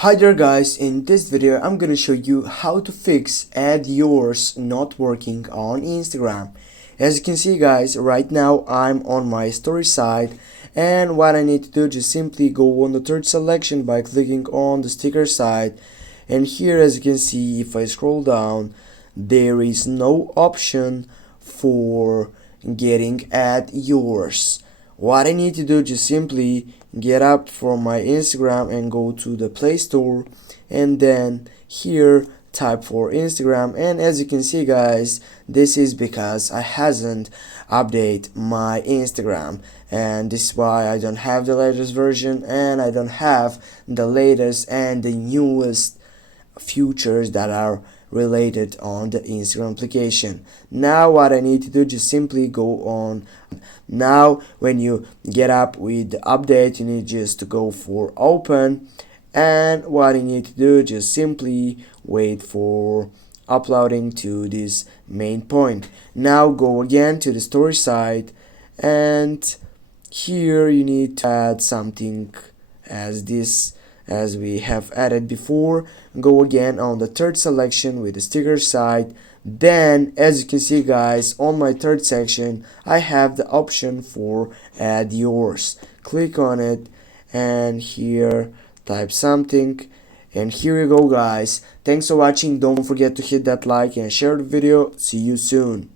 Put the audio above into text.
Hi there guys, in this video I'm gonna show you how to fix add yours not working on Instagram. As you can see guys, right now I'm on my story side, and what I need to do is just simply go on the third selection by clicking on the sticker side, and here as you can see, if I scroll down, there is no option for getting add yours. What I need to do is just simply get up from my Instagram and go to the Play Store, and then here type for Instagram. And as you can see guys, this is because I hasn't update my Instagram, and this is why I don't have the latest version and I don't have the latest and the newest features that are related on the Instagram application. Now what I need to do, just simply go on. Now when you get up with the update, you need just to go for open, and what you need to do, just simply wait for uploading to this main point. Now go again to the story side, and here you need to add something as this, as we have added before. Go again on the third selection with the sticker side. Then as you can see guys, on my third section I have the option for add yours. Click on it, and here type something, and here you go guys. Thanks for watching. Don't forget to hit that like and share the video. See you soon.